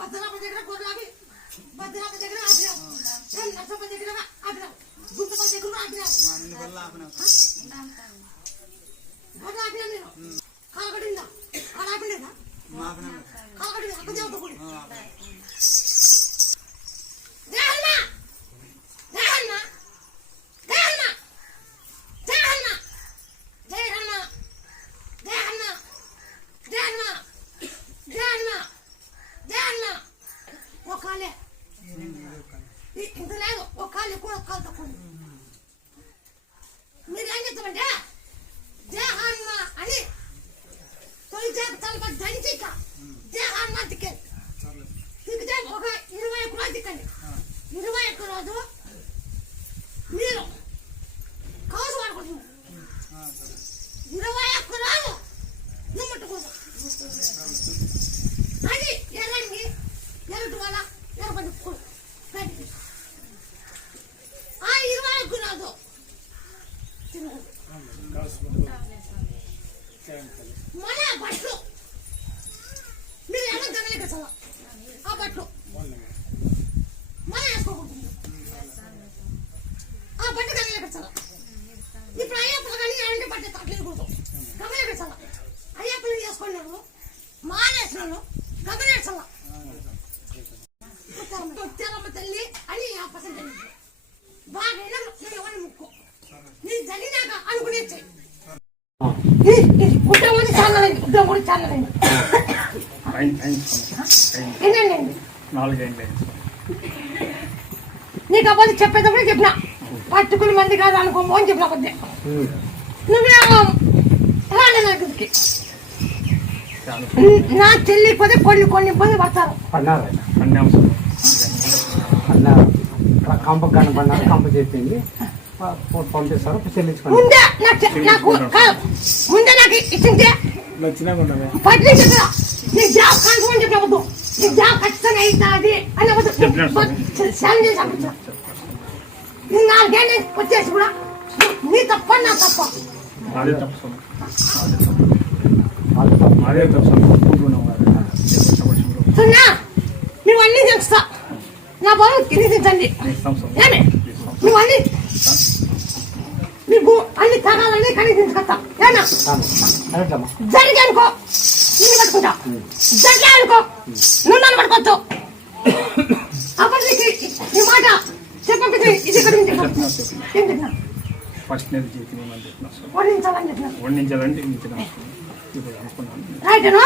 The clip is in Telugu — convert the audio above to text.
భద్రాప దగ్గర గొర్రెలు భద్రాప దగ్గర ఆపినావు, నర్సప్ప దగ్గర ఆపినావు, గుంతపల్లి దగ్గర ఆపినావు, గొర్రెలు ఆపినాం నేను కాలకడిందా కాల ఆపిలేదా కాలకడి అక్క దేవత కూడా ఇంత లేదు ఒక కాలు ఎక్కువ ఒక కాలు తక్కువ. మీరు ఏం చెప్తామంటే దేహాన్మ అని తొలి తలపై దంచి దేహాన్మ తిక్కండి తిక్కితే ఒక 20 ఎకరాలు తిక్కండి. 20 ఎకరాలు మీరు కాసు వాడుకుంటున్నారు, 20 ఎకరాలు నిమ్మట్టు కోసం అది ఎర్రంగి ఎరటి వల్ల ఎర్రపడి ఆ 20 ఎకరాలు మన బట్టలు మీరు ఎలా గమనిక చల్ల ఆ బట్టలు మన వేసుకోకూడదు, ఆ బట్ట గమనిక చల్ల. ఇప్పుడు అయ్యప్పలు కానీ అంటే బట్ట తట్టలేకూడదు, గమనిక చల్ల. అయ్యప్పలు చేసుకున్నారు మానేసినాను గమనిక చల్ల. తెరమ్మ తల్లి అని ఆ పసండి బాగా ఎవరి ముక్కు నీ జరిగినాక అనుకునే ఉద్యోగం చాలండి, ఉద్యోగం కూడా చాలండి. ఏంటండి నీకు అబ్బాయి చెప్పేటప్పుడు చెప్పిన పట్టుకుని మంది కాదు అనుకోమో అని చెప్పిన కొద్ది నువ్వేమో రాలే నా దగ్గరికి. నా చెల్లి కొద్ది కొన్ని ఇబ్బంది పడతారు. కంప కనపడినారు, కంప చెప్పింది పంపిస్తారు చెల్లించుకోండి. ముందే నాకు ఇచ్చిందే నీ జాబ్ కనుకోని చెప్పవద్దు, నీ జాబ్ ఖచ్చితంగా అవుతుంది అని నీ 4 ఏళ్ళు వచ్చేసి కూడా నీ తప్ప నా తప్ప నువ్వు అన్నీ తెలుస్తా నా బరువు తినిపించండి ఏమి నువ్వు అన్ని నీకు అన్ని తగాలని కనిపించుకొస్తా ఏనా జరిగి అనుకో నిన్ను పట్టుకుంటా, జరిగే అనుకో నువ్వు నన్ను పట్టుకోవచ్చు. అప్పుడు నీకు ఈ మాట చెప్పకపోతే ఇది వర్ణించాలని చెప్పిన రైట్.